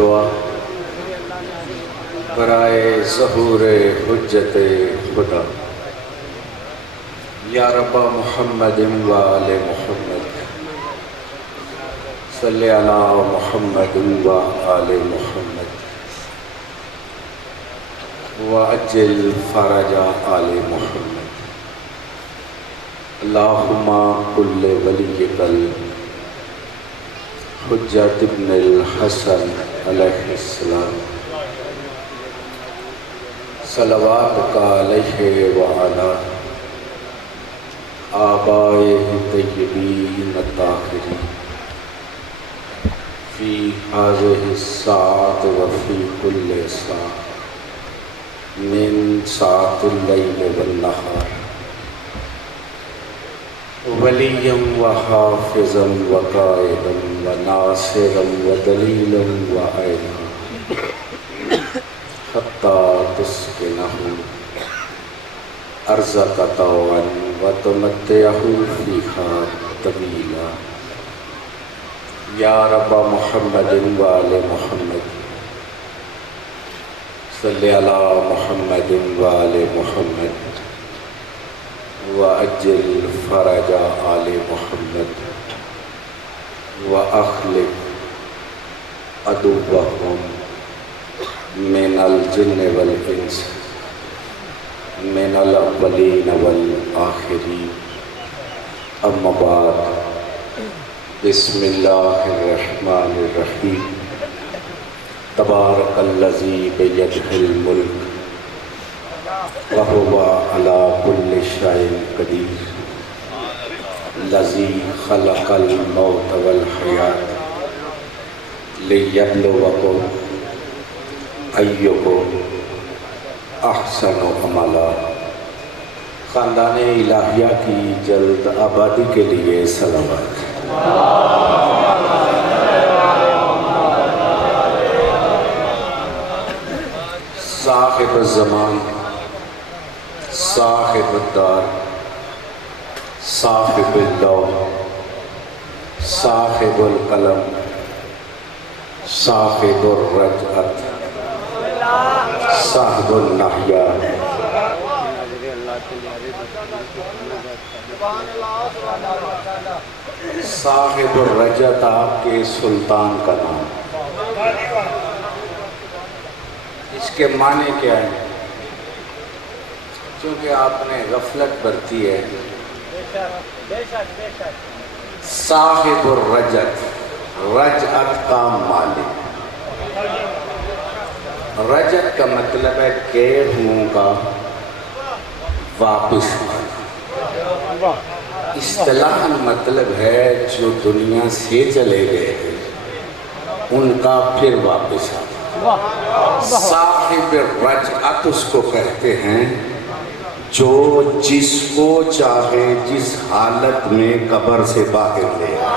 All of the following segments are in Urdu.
دعا برائے ظہور حجت خدا یا رب محمد و آل محمد صلی علی محمد و آل محمد وعجل فرج آل محمد اللہم کل ولیک الحجت ابن الحسن علیہ السلام صلواتک علیہ وعلا آبائہ طیبین الطاہرین فی ہذہ الساعۃ وفی کل ساعۃ من ساعۃ اللیل والنہار ولیا وحافظا وقائدا وناصرا ودلیلا وعینا حتی تسکنہ ارضک طوعا وتمتعہ فیہا طویلا یا رب محمد و آل محمد صلی علی محمد و آل محمد وعجل فرج آل محمد واخلق عدوهم من الجن والانس من الاولین والآخرین اما بعد بسم اللہ الرحمن الرحیم تبارک الذی بیدہ الملک وہو علی کل شیء قدیر الذی خلق الموت والحیاة لیبلوکم ایکم احسن عملا۔ خاندان الہیہ کی جلد آبادی کے لیے صلوات۔ صاحب الزمان، صاحب الدار، صاحب اللوح، صاحب القلم، صاحب الرجعت، صاحب النحیہ، صاحب الرجعت آپ کے سلطان کا نام۔ اس کے معنی کیا ہے؟ چونکہ آپ نے غفلت برتی ہے۔ صاحب الرجعت، رجعت کا مالک۔ رجعت کا مطلب ہے گئے ہوں کا واپس آنا۔ اصطلاحاً مطلب ہے جو دنیا سے چلے گئے ہیں ان کا پھر واپس آنا۔ صاحب رجعت اس کو کہتے ہیں جو جس کو چاہے جس حالت میں قبر سے باہر لے آئے۔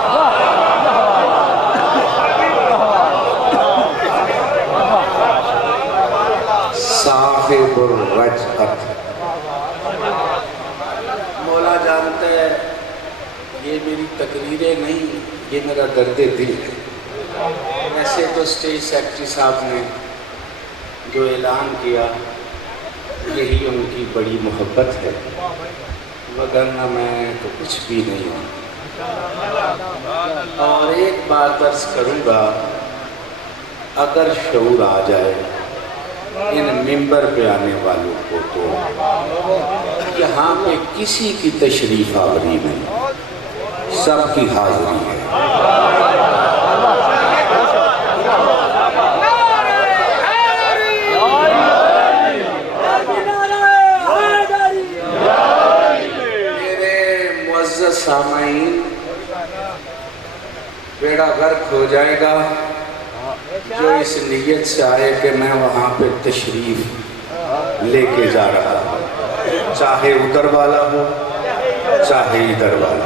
صاحب الرجعت۔ مولا جانتا ہے یہ میری تقریریں نہیں، یہ میرا درد دل ہے۔ ویسے تو اسٹیج سیکرٹری صاحب نے جو اعلان کیا یہی ان کی بڑی محبت ہے، وگرنہ میں تو کچھ بھی نہیں ہوں۔ اور ایک بات عرض کروں گا، اگر شعور آ جائے ان ممبر پہ آنے والوں کو تو یہاں پہ کسی کی تشریف آوری نہیں، سب کی حاضری ہے۔ میرے معزز سامعین، بیڑا غرق ہو جائے گا جو اس نیت سے آئے کہ میں وہاں پہ تشریف لے کے جا رہا ہوں، چاہے ادھر والا ہو چاہے ادھر والا،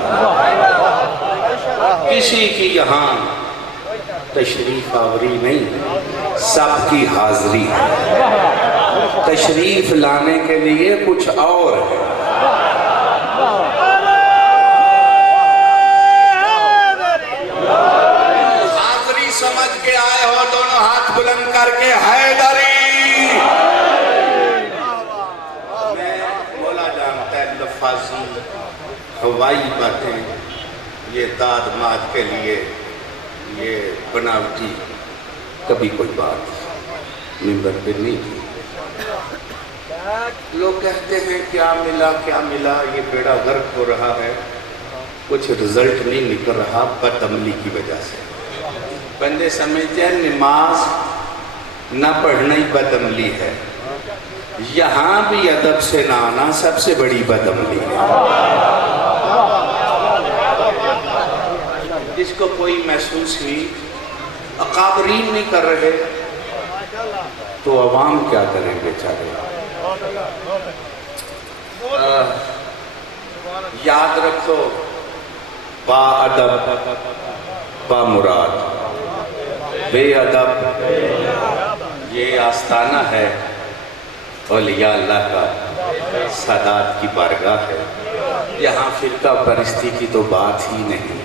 کسی کی یہاں تشریف آوری نہیں، سب کی حاضری ہے۔ تشریف لانے کے لیے کچھ اور ہے۔ حاضری سمجھ کے آئے ہو دونوں ہاتھ بلند کر کے حیدری. میں مولا جانتا ہے لفاظی ہوائی باتیں یہ داد ماد کے لیے یہ بناوٹی کبھی کوئی بات ممبر پہ نہیں کی. لوگ کہتے ہیں کیا ملا یہ بیڑا غرق ہو رہا ہے, کچھ رزلٹ نہیں نکل رہا بد عملی کی وجہ سے. بندے سمجھتے ہیں نماز نہ پڑھنا ہی بد عملی ہے, یہاں بھی ادب سے نہ آنا سب سے بڑی بد عملی ہے. جس کو کوئی محسوس ہوئی اکابرین نہیں کر رہے تو عوام کیا کریں بیچارے. یاد رکھو با ادب با مراد, بے ادب یہ آستانہ ہے اولیاء اللہ کا, سادات کی بارگاہ ہے. یہاں فرقہ پرستی کی تو بات ہی نہیں.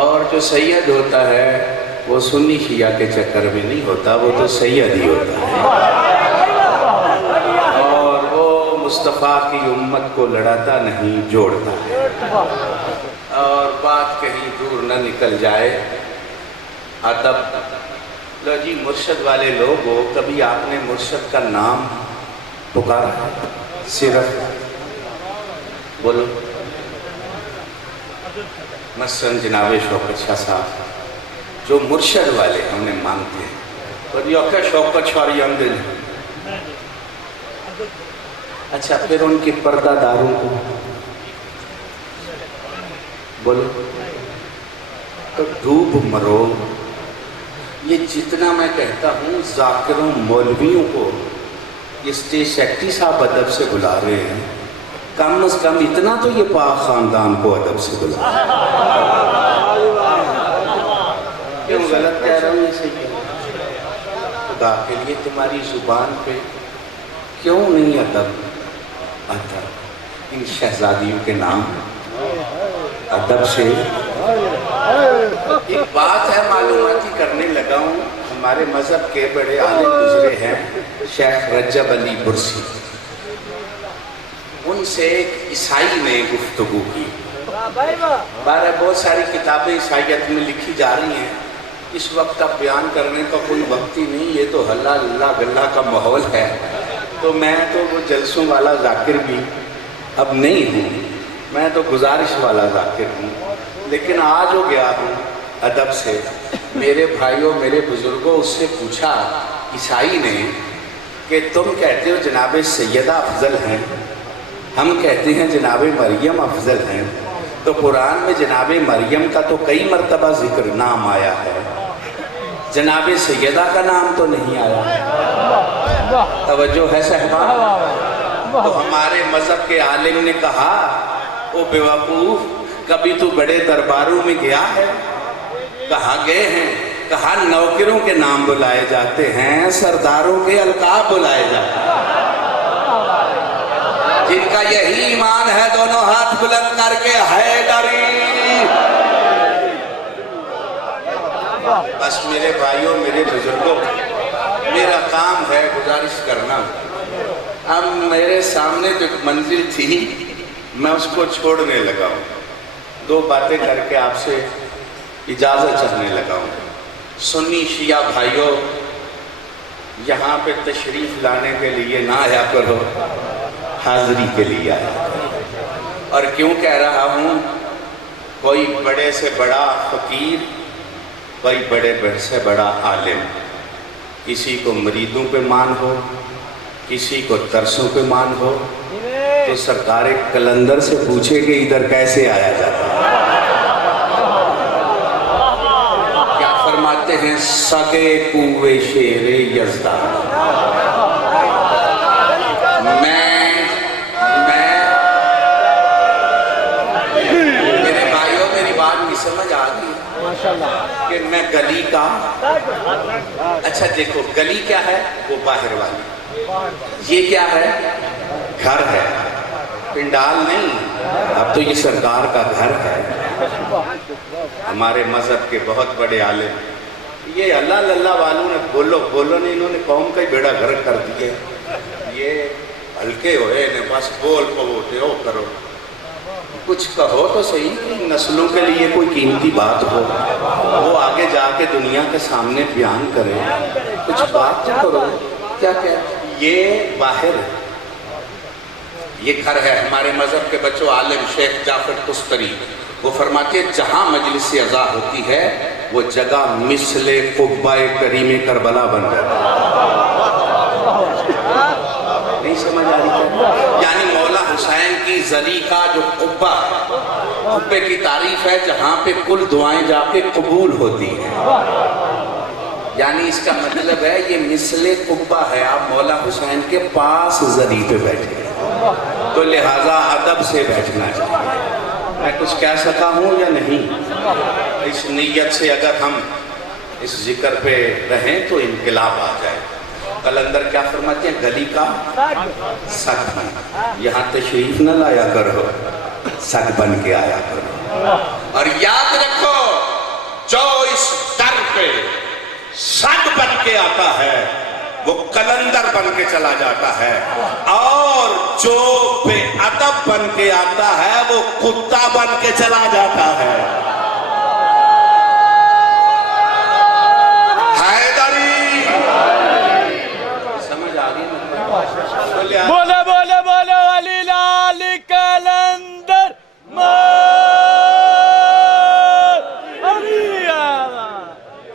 اور جو سید ہوتا ہے وہ سنی شیعہ کے چکر میں نہیں ہوتا, وہ تو سید ہی ہوتا ہے. اور وہ مصطفیٰ کی امت کو لڑاتا نہیں, جوڑتا ہے. اور بات کہیں دور نہ نکل جائے, ادب. لو جی مرشد والے لوگ ہو, کبھی آپ نے مرشد کا نام پکارا صرف بولو. مثلاً جناب شوکت شاہ صاحب جو مرشد والے ہم نے مانتے ہیں, اور یہ شوکت شاہ یندل. اچھا پھر ان کے پردہ داروں کو بولو تو ڈوب مرو. یہ جتنا میں کہتا ہوں ذاکروں مولویوں کو یہ اسٹیج سیکٹری صاحب ادب سے بلا رہے ہیں, کم از کم اتنا تو یہ پاک خاندان کو ادب سے بلا. کیوں غلط کہہ رہا ہوں اسے؟ خدا کے لیے تمہاری زبان پہ کیوں نہیں ادب آتا؟ ان شہزادیوں کے نام ادب سے. ایک بات ہے معلوماتی کرنے لگا ہوں, ہمارے مذہب کے بڑے عالم گزرے ہیں شیخ رجب علی برسی, ان سے ایک عیسائی نے گفتگو کی. بہت ساری کتابیں عیسائیت میں لکھی جا رہی ہیں, اس وقت اب بیان کرنے کا کوئی وقت ہی نہیں, یہ تو ہلا اللہ گلہ کا ماحول ہے. تو میں تو وہ جلسوں والا ذاکر بھی اب نہیں ہوں, میں تو گزارش والا ذاکر ہوں. لیکن آج ہو گیا ہوں ادب سے. میرے بھائیوں میرے بزرگوں اس سے پوچھا عیسائی نے کہ تم کہتے ہو جناب سیدہ افضل ہیں, ہم کہتے ہیں جناب مریم افضل ہیں, تو قرآن میں جناب مریم کا تو کئی مرتبہ ذکر نام آیا ہے, جناب سیدہ کا نام تو نہیں آیا. توجہ ہے صاحبہ؟ تو ہمارے مذہب کے عالم نے کہا او بیوقوف, کبھی تو بڑے درباروں میں گیا ہے؟ کہاں گئے ہیں؟ کہا نوکروں کے نام بلائے جاتے ہیں, سرداروں کے القاب بلائے جاتے ہیں. جن کا یہی ایمان ہے دونوں ہاتھ بلند کر کے حیدری. بس میرے بھائیوں میرے بزرگوں, میرا کام ہے گزارش کرنا. اب میرے سامنے جو ایک منزل تھی میں اس کو چھوڑنے لگا ہوں, دو باتیں کر کے آپ سے اجازت چاہنے لگا ہوں. سنی شیعہ بھائیوں, یہاں پہ تشریف لانے کے لیے نہ آیا کرو, حاضری کے لیے آیا کرو. اور کیوں کہہ رہا ہوں, کوئی بڑے سے بڑا فقیر, کوئی بڑے سے بڑا عالم, کسی کو مریدوں پہ مان ہو, کسی کو ترسوں پہ مان ہو, تو سرکار کلندر سے پوچھے کہ ادھر کیسے آیا جاتا ہے. کیا فرماتے ہیں, سگے کوے شیر یزدان. میرے بھائیوں میری بات کی سمجھ آ گئی کہ میں گلی کا, اچھا دیکھو گلی کیا ہے, وہ باہر والی. یہ کیا ہے, گھر ہے, پنڈال نہیں. اب تو یہ سرکار کا گھر ہے. ہمارے مذہب کے بہت بڑے عالم, یہ اللہ اللہ والوں نے بولو بولو نہیں، انہوں نے قوم کا ہی بیڑا غرق کر دیا. یہ ہلکے ہوئے نے بس بول پوتے ہو کرو، کچھ کہو تو صحیح کہ نسلوں کے لیے کوئی قیمتی بات ہو، وہ آگے جا کے دنیا کے سامنے بیان کرے، کچھ بات تو کرو. کیا کیا یہ باہر ہے، یہ گھر ہے ہمارے مذہب کے بچوں. عالم شیخ جعفر تستری وہ فرماتے ہیں جہاں مجلس عزا ہوتی ہے وہ جگہ مثل قبہ کریم کربلا بن جاتی ہے. نہیں سمجھ آ رہی کیا؟ یعنی مولا حسین کی زری کا جو قبہ، قبے کی تعریف ہے جہاں پہ کل دعائیں جا کے قبول ہوتی ہیں. یعنی اس کا مطلب ہے یہ مثل قبہ ہے، آپ مولا حسین کے پاس زری پہ بیٹھے ہیں، تو لہٰذا ادب سے بیٹھنا چاہیے. میں کچھ کہہ سکا ہوں یا نہیں؟ اس نیت سے اگر ہم اس ذکر پہ رہیں تو انقلاب آ جائے. قلندر کیا فرماتے ہیں؟ گلی کا سگ بن، یہاں تشریف نہ لایا کرو، سگ بن کے آیا کرو. اور یاد رکھو جو اس در پہ سگ بن کے آتا ہے وہ قلندر بن کے چلا جاتا ہے، اور جو بے ادب بن کے آتا ہے وہ کتا بن کے چلا جاتا ہے. حیدری سمجھ آ گئی؟ بولے بولے بولے علی لال قلندر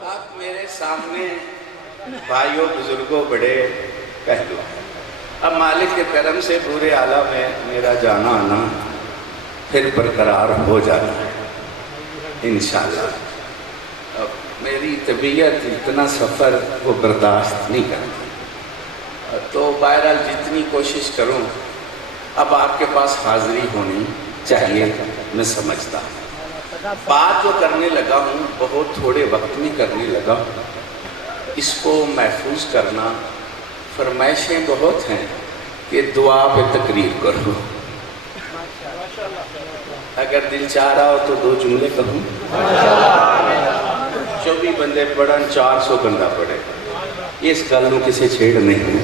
آپ میرے سامنے بھائیوں بزرگوں بڑے پہلو ہیں. اب مالک کے کرم سے پورے عالم میں میرا جانا آنا پھر برقرار ہو جانا ہے انشاءاللہ. اب میری طبیعت اتنا سفر وہ برداشت نہیں کرتی، تو بہرحال جتنی کوشش کروں اب آپ کے پاس حاضری ہونی چاہیے. میں سمجھتا ہوں بات جو کرنے لگا ہوں بہت تھوڑے وقت میں کرنے لگا ہوں، اس کو محفوظ کرنا. فرمائشیں بہت ہیں کہ دعا پہ تقریر کرو، اگر دل چاہ رہا ہو تو 2 جملے کہوں. 24 بندے پڑھن 400 بندہ پڑھے، اس گلوں کسے چھیڑ نہیں ہے،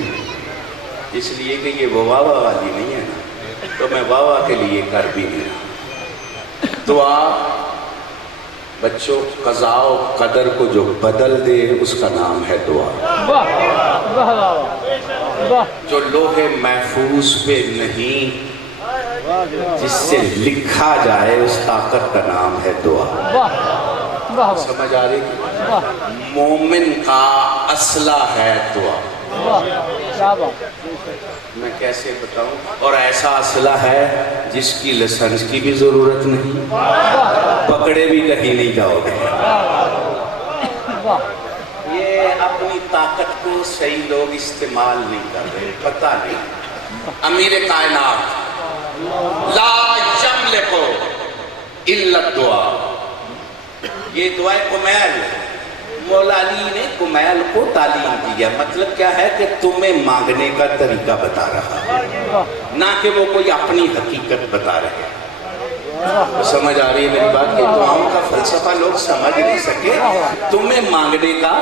اس لیے کہ یہ وہ واہ والی نہیں ہے نا، تو میں واہ کے لیے کر بھی نہیں. دعا بچوں قضاء و قدر کو جو بدل دے اس کا نام ہے دعا. جو لوح محفوظ پہ نہیں جس سے لکھا جائے اس طاقت کا نام ہے دعا. سمجھ آ رہی ہے؟ مومن کا اسلحہ ہے دعا. میں کیسے بتاؤں؟ اور ایسا اسلحہ ہے جس کی لائسنس کی بھی ضرورت نہیں، پکڑے بھی کہیں نہیں جاؤ گے. یہ اپنی طاقت کو صحیح لوگ استعمال نہیں کر رہے، پتہ نہیں. امیر کائنات لا یملک الا الدعا، یہ دعائے کمیل. مولا علی نے کمیل کو تعلیم دیا. مطلب کیا ہے کہ تمہیں مانگنے کا طریقہ بتا رہا ہے، نہ کہ وہ کوئی اپنی حقیقت بتا رہے. سمجھ آ رہی ہے میری بات؟ کہ دعاؤں کا فلسفہ لوگ سمجھ نہیں سکے، تمہیں مانگنے کا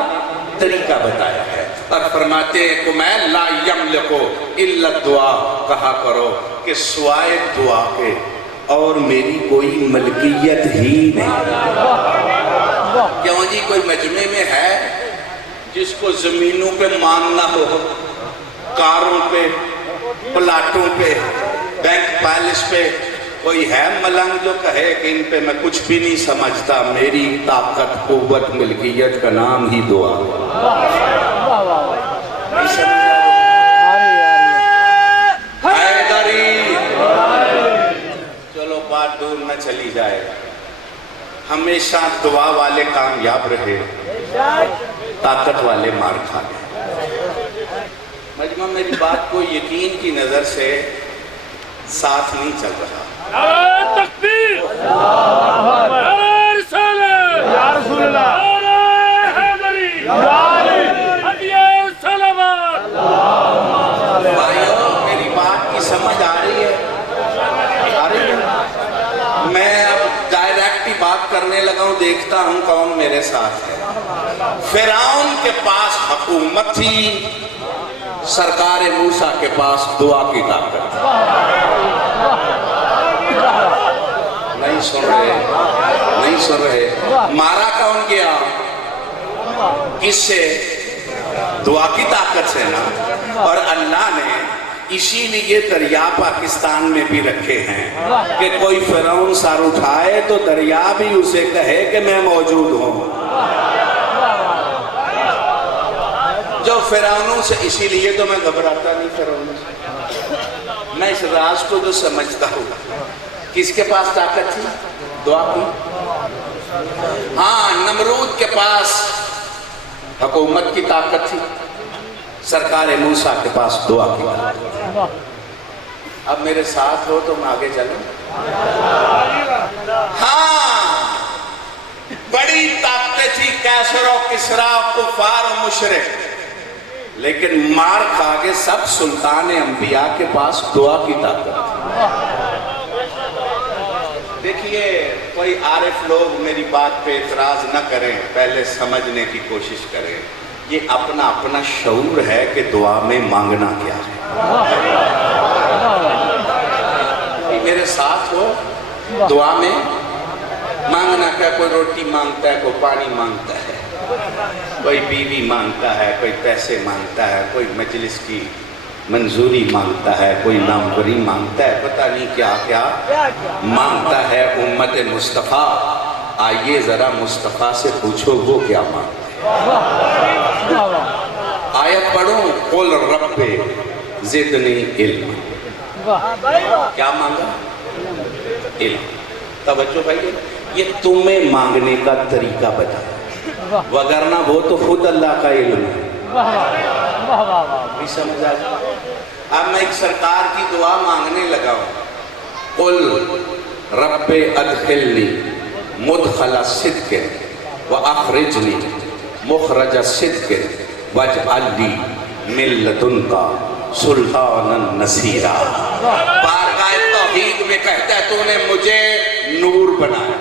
طریقہ بتایا ہے. اور فرماتے ہیں کمیل لا یملک الا الدعا، کہا کرو کہ سوائے دعا کے اور میری کوئی ملکیت ہی نہیں. کیوں جی کوئی مجمع میں ہے جس کو زمینوں پہ ماننا ہو، کاروں پہ، پلاٹوں پہ، بینک پیلس پہ؟ کوئی ہے ملنگ جو کہے کہ ان پہ میں کچھ بھی نہیں سمجھتا؟ میری طاقت قوت ملکیت کا نام ہی دعا. حیدری چلو بات دور نہ چلی جائے. ہمیشہ دعا والے کامیاب رہے، طاقت والے مار کھا گئے. مجمع میری بات کو یقین کی نظر سے ساتھ نہیں چل رہا. تکبیر، یا رسول اللہ، بھائیوں میری بات کی سمجھ آ رہی ہے؟ آ رہی ہے؟ میں اب ڈائریکٹ ہی بات کرنے لگا ہوں، دیکھتا ہوں کون میرے ساتھ ہے. فرعون کے پاس حقوق حکومت تھی، سرکار موسیٰ کے پاس دعا کی طاقت تھی۔ نہیں سن رہے مارا کون گیا؟ کس سے؟ دعا کی طاقت سے نا۔ اور اللہ نے اسی لیے دریا پاکستان میں بھی رکھے ہیں کہ کوئی فرعون سر اٹھائے تو دریا بھی اسے کہے کہ میں موجود ہوں۔ جو فرعونوں سے، اسی لیے تو میں گھبراتا نہیں فرعونوں سے، میں اس راز کو جو سمجھتا ہوں۔ کس کے پاس طاقت تھی؟ دعا کی۔ ہاں، نمرود کے پاس حکومت کی طاقت تھی، سرکار موسیٰ کے پاس دعا کی طاقت۔ اب میرے ساتھ ہو تو میں آگے چلوں۔ ہاں، بڑی طاقتیں تھی کیسر و کسریٰ و کفار و مشرک، لیکن مار کھا کے سب سلطان انبیاء کے پاس دعا کی طاقت تھی۔ دیکھیے، کوئی عارف لوگ میری بات پہ اعتراض نہ کریں، پہلے سمجھنے کی کوشش کریں۔ یہ اپنا اپنا شعور ہے کہ دعا میں مانگنا کیا ہے۔ میرے ساتھ ہو، دعا میں مانگنا کیا؟ کوئی روٹی مانگتا ہے، کوئی پانی مانگتا ہے، کوئی بیوی مانگتا ہے، کوئی پیسے مانگتا ہے، کوئی مجلس کی منظوری مانگتا ہے، کوئی ناموری مانگتا ہے، پتہ نہیں کیا کیا مانگتا ہے امت مصطفیٰ۔ آئیے ذرا مصطفیٰ سے پوچھو وہ کیا مانگتا ہے۔ آیت پڑھوں، قل رب زدنی علم۔ کیا مانگا؟ علم۔ توجہ بھائی، یہ تمہیں مانگنے کا طریقہ بتایا، وگرنہ وہ تو خود اللہ کا علم ہے۔ بھی سمجھ آ جائے۔ اب میں ایک سرکار کی دعا مانگنے لگا ہوں، قل رب ادخلنی مدخل صدق واخرجنی مخرج صدق واجعل لی من لدنک سلطانا نصیرا۔ بارگاہ توحید میں کہتا ہے تو نے مجھے نور بنایا،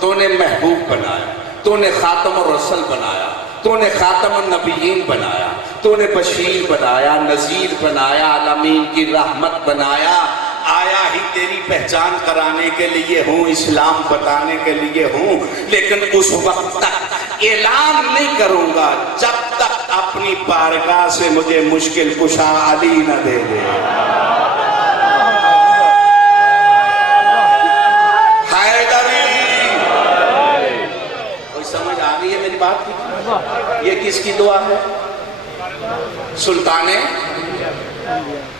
تو نے محبوب بنایا، تو نے خاتم الرسل بنایا، تو نے خاتم النبیین بنایا، تو نے بشیر بنایا، نذیر بنایا، عالمین کی رحمت بنایا۔ آیا ہی تیری پہچان کرانے کے لیے ہوں، اسلام بتانے کے لیے ہوں، لیکن اس وقت تک اعلان نہیں کروں گا جب تک اپنی بارگاہ سے مجھے مشکل کشا علی نہ دے دے۔ کوئی سمجھ آ گئی ہے میری بات کی؟ یہ کس کی دعا ہے؟ سلطان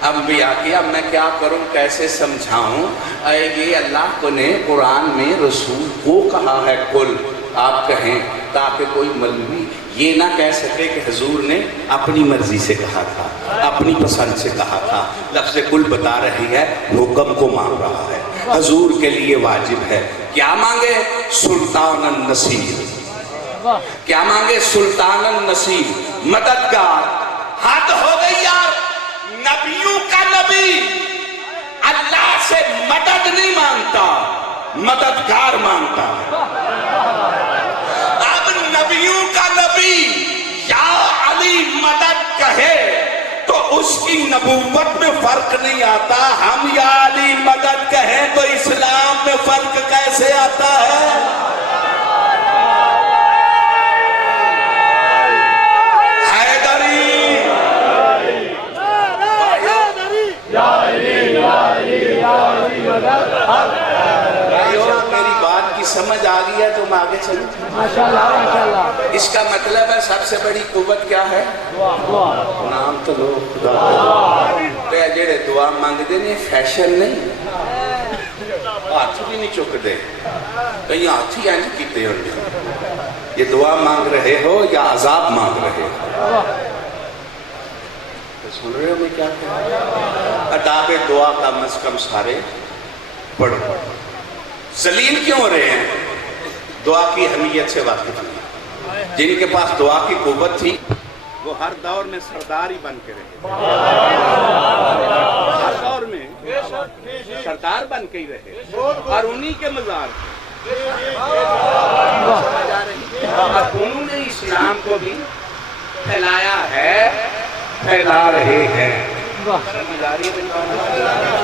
انبیاء کی۔ اب میں کیا کروں، کیسے سمجھاؤں؟ یہ اللہ کو نے قرآن میں رسول کو کہا ہے قل، آپ کہیں، تاکہ کوئی مولوی یہ نہ کہہ سکے کہ حضور نے اپنی مرضی سے کہا تھا، اپنی پسند سے کہا تھا۔ لفظ قل بتا رہی ہے حکم کو مانگ رہا ہے، حضور کے لیے واجب ہے۔ کیا مانگے؟ سلطان النصیر۔ کیا مانگے؟ سلطان النصیر، مددگار۔ حد ہو گئی یار، نبیوں کا نبی اللہ سے مدد نہیں مانگتا، مددگار مانگتا ہے۔ اب نبیوں کا نبی یا علی مدد کہے تو اس کی نبوت میں فرق نہیں آتا، ہم یا علی مدد کہیں تو اسلام میں فرق کیسے آتا ہے؟ میری بات کی سمجھ آ گئی ہے تو میں آگے چلوں۔ ماشاءاللہ۔ اس کا مطلب ہے سب سے بڑی قوت کیا ہے؟ نام تو لو خدا۔ جڑے دعا مانگ دے نے فیشن نہیں، ہاتھ بھی نہیں چک دے، کہیں ہاتھ ہی انج کیتے ہوتے۔ یہ دعا مانگ رہے ہو یا عذاب مانگ رہے ہو؟ سن رہے ہو میں کیا کہہ رہا ہوں؟ اداب دعا کا کم از کم سارے پڑھو۔ ذلیل کیوں ہو رہے ہیں؟ دعا کی اہمیت سے واقف نہیں۔ جن کے پاس دعا کی قوت تھی وہ ہر دور میں سردار ہی بن کے رہے، ہر دور میں سردار بن کے ہی رہے، اور انہی کے مزار اور انہوں نے اسلام کو بھی پھیلایا ہے۔ ہے پھیلا رہے ہیں.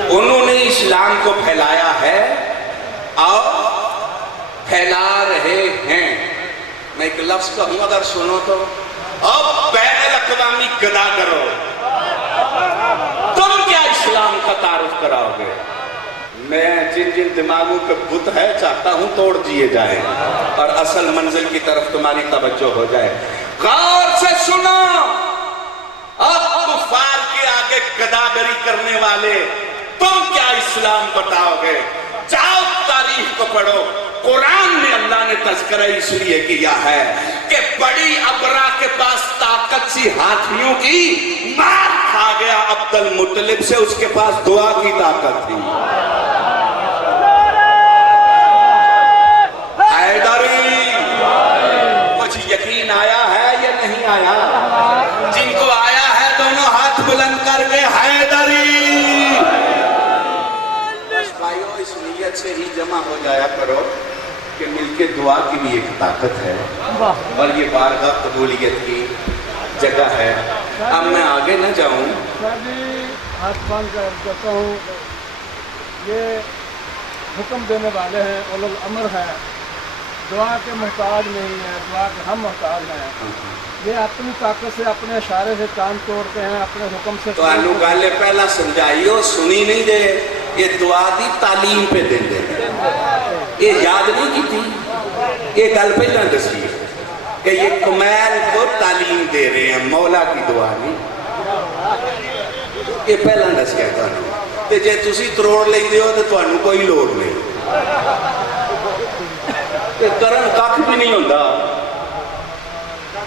انہوں نے اسلام کو پھیلایا ہے اور پھیلا رہے ہیں. میں ایک لفظ کہوں اگر سنو تو اب بین الاقوامی گدا کرو. تم کیا اسلام کا تعارف کراؤ گے؟ میں جن جن دماغوں کے بت ہے چاہتا ہوں توڑ دیے جائیں اور اصل منزل کی طرف تمہاری توجہ ہو جائے. غور سے سنو. اب کفار کے آگے گداگری کرنے والے تم کیا اسلام بتاؤ گے؟ جاؤ تاریخ کو پڑھو. قرآن میں اللہ نے تذکرہ اس لیے کیا ہے کہ بڑی ابرا کے پاس طاقت سی ہاتھیوں کی مار کھا گیا عبد المطلب سے, اس کے پاس دعا کی طاقت تھی. حیدری کچھ یقین آیا ہے یا نہیں آیا؟ جن کو آیا ہے دونوں ہاتھ بلند کر کے حیدری. بس بھائیو اس نیت سے ہی جمع ہو جایا کرو کہ مل کے دعا کی بھی ایک طاقت ہے اور یہ بارگاہ قبولیت کی جگہ ہے. اب میں آگے نہ جاؤں. ہاتھ باندھ کر کہتا ہوں یہ حکم دینے والے ہیں, اولو الامر ہیں, دعا کے محتاج نہیں ہیں, دعا کے ہم محتاج ہیں. یہ اپنی طاقت سے اپنے اشارے سے کام توڑتے ہیں, اپنے حکم سے. تو آنو گالے پہلا سمجھائیو سنی نہیں دے. یہ دعا دی تعلیم پہ دے دے. یہ یاد نہیں کی تھی. یہ گل پہلا دسی کہ یہ کمیل کو تعلیم دے رہے ہیں, مولا کی دعا نہیں. یہ پہلا دسیا تھانو. تے جے تسی تروڑ لیں دے ہو تو تھانو کوئی لوڑ نہیں. یہ کرن کاکھ بھی نہیں ہوندہ.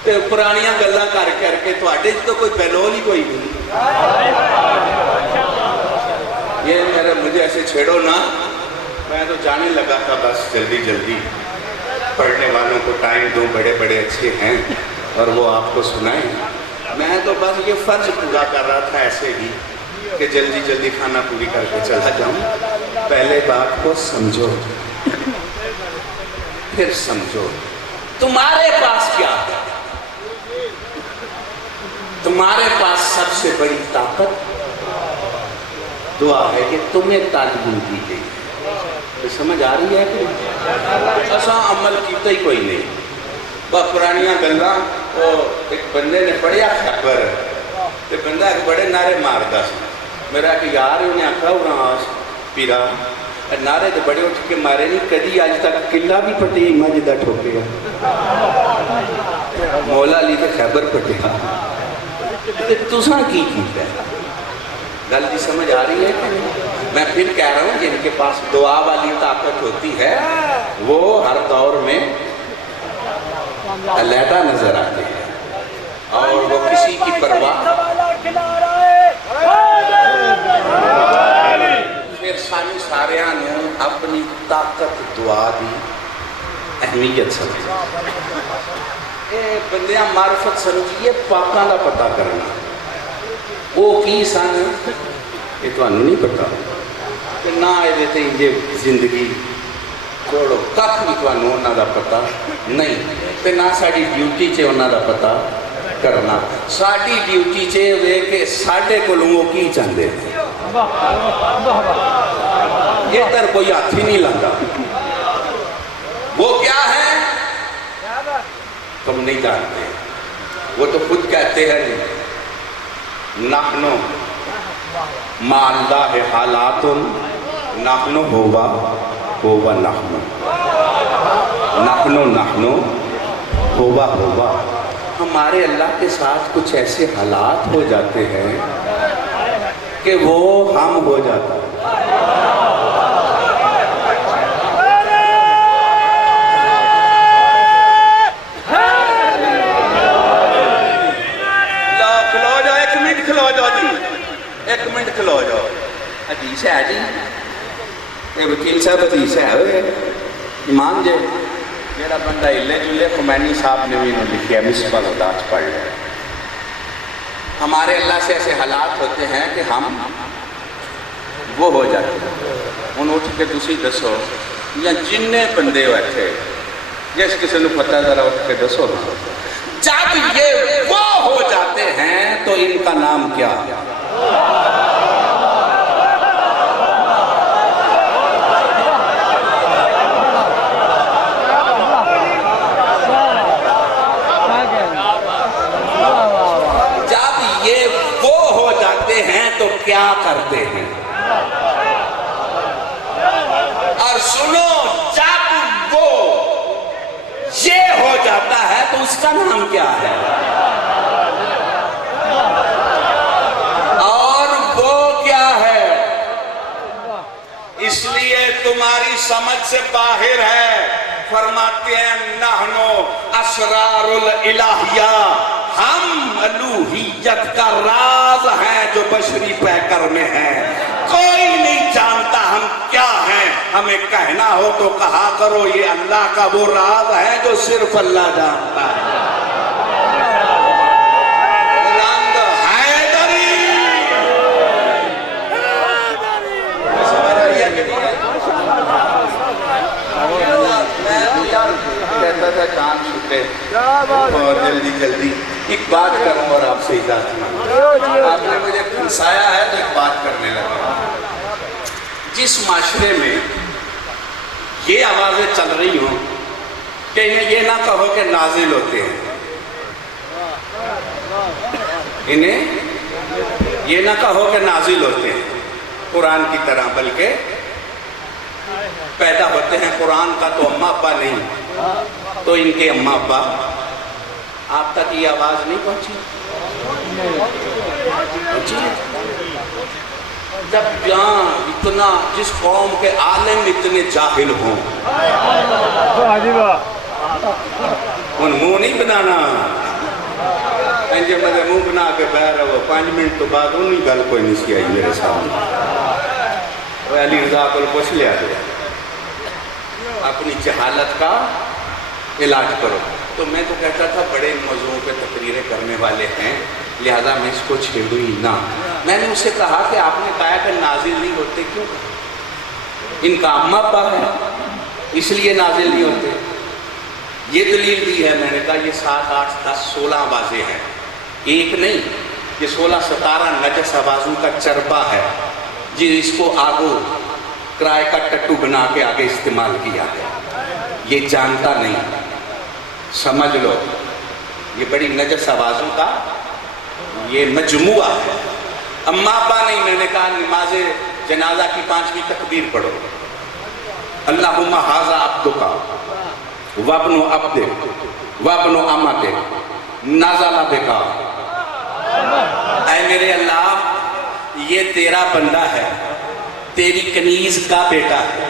تے پرانیاں گلہ کر کے تھوڑے تو کوئی پہلول ہی کوئی نہیں. یہ مجھے ایسے چھیڑو نا. میں تو جانے لگا تھا بس جلدی جلدی. پڑھنے والوں کو ٹائم دوں, بڑے بڑے اچھے ہیں اور وہ آپ کو سنائیں. میں تو بس یہ فرض پورا کر رہا تھا ایسے ہی کہ جلدی جلدی کھانا پوری کر کے چلا جاؤں. پہلے بات کو سمجھو پھر سمجھو. تمہارے پاس کیا ہے؟ تمہارے پاس سب سے بڑی طاقت دعا ہے کہ تمہیں تعلیم دی گئی. سمجھ آ رہی ہے کہ ایسا عمل کیتا ہی کوئی نہیں. بس پرانیاں گلاں. ایک بندے نے پڑھیا خبر تے بندہ ایک بڑے نعرے ماردا سی. میرا کہ یار انہیں آکھا اڑاس پیرا نعرے تے بڑے اٹھ کے مارے نہیں کدی اج تک قلعہ بھی پٹی مجدہ ٹھوکے گا. مولا علی تے خیبر پٹیا. تساں کی کیتا ہے؟ گل کی سمجھ آ رہی ہے کہ نہیں؟ میں پھر کہہ رہا ہوں جن کے پاس دعا والی طاقت ہوتی ہے وہ ہر دور میں علیحدہ نظر آتے ہیں اور وہ کسی کی پرواہ. پھر سارے اپنی طاقت دعا دی اہمیت سمجھ. بندیاں معرفت سمجھیے پاکاں دا پتہ کرنا. وہ کی سن یہ تو نہیں پتا کہ نہ یہ زندگی چھوڑو کھ بھی انہوں دا پتا نہیں. تے نہ ساری ڈیوٹی چ انہوں دا پتا کرنا. ساری ڈیوٹی چ ہوئے کہ ساڈے کولوں وہ کی چاہتے ہیں. ادھر کوئی ہاتھ ہی نہیں لگا. وہ کیا ہے تم نہیں جانتے. وہ تو خود کہتے ہیں نحنو ما اللہ حالات نحنو ہوا نحنو ہوا. ہمارے اللہ کے ساتھ کچھ ایسے حالات ہو جاتے ہیں کہ وہ ہم ہو جاتا ہے. ایک منٹ کھلو جاؤ. حدیث ہے جی, یہ وکیل صاحب حدیث ہے ایمان جے جیڑا بندہ ہلے جلے. خمینی صاحب نے بھی انہوں لکھیا مصباح الہدایت پڑھ لیا. ہمارے اللہ سے ایسے حالات ہوتے ہیں کہ ہم وہ ہو جاتے ہیں. ان اٹھ کے تسی دسو یا جن بندے بیٹھے جس کسی نے پتہ ذرا اٹھ کے دسو. جب یہ وہ ہو جاتے ان کا نام کیا ہے؟ جب یہ وہ ہو جاتے ہیں تو کیا کرتے ہیں؟ اور سنو، جب وہ یہ ہو جاتا ہے تو اس کا نام کیا ہے؟ اور وہ کیا ہے؟ اس لیے تمہاری سمجھ سے باہر ہے۔ فرماتے ہیں نحنو اسرار الالہیہ، ہم الوہیت کا راز ہیں جو بشری پیکر میں ہیں، کوئی نہیں جانتا ہم کیا ہیں۔ ہمیں کہنا ہو تو کہا کرو یہ اللہ کا وہ راز ہے جو صرف اللہ جانتا ہے۔ بلند حیدری، میں کہتا تھا کان چھوٹے اور جلدی ایک بات کروں اور آپ سے اجازت مانگوں۔ آپ نے مجھے پھنسایا ہے تو ایک بات کرنے لگا۔ جس معاشرے میں یہ آوازیں چل رہی ہوں کہ انہیں یہ نہ کہو کہ نازل ہوتے ہیں، انہیں یہ نہ کہو کہ نازل ہوتے ہیں قرآن کی طرح، بلکہ پیدا ہوتے ہیں قرآن کا تو اماں ابا نہیں، تو ان کے اماں ابا۔ آپ تک یہ آواز نہیں پہنچی؟ جب یہاں اتنا، جس قوم کے عالم اتنے جاہل ہوں، ان منہ نہیں بنانا، جب میں منہ بنا کے بہ رہا ہوں 5 منٹ تو بعد انہیں گل کوئی نہیں سی آئی میرے سامنے۔ علی رضا کو پوچھ لیا گیا، اپنی جہالت کا علاج کرو۔ تو میں تو کہتا تھا بڑے موضوعوں پہ تقریریں کرنے والے ہیں، لہذا میں اس کو چھیڑوں ہی نہ۔ میں نے اسے کہا کہ آپ نے کہا کہ نازل نہیں ہوتے، کیوں؟ ان کا اماں ابا ہے اس لیے نازل نہیں ہوتے۔ یہ دلیل دی ہے، میں نے کہا یہ 7 8 10 16 آوازیں ہیں، ایک نہیں، یہ 16 17 نجس آوازوں کا چربا ہے جی، اس کو آگو کرائے کا ٹٹو بنا کے آگے استعمال کیا ہے۔ یہ جانتا نہیں، سمجھ لو یہ بڑی نجس آوازوں کا یہ مجموعہ ہے۔ اماں ابا نہیں۔ میں نے کہا نماز جنازہ کی 5ویں تکبیر پڑھو، اللہم ھذا عبدک وابن عبدک وابن امتک نزل بک۔ اے میرے اللہ، یہ تیرا بندہ ہے، تیری کنیز کا بیٹا ہے،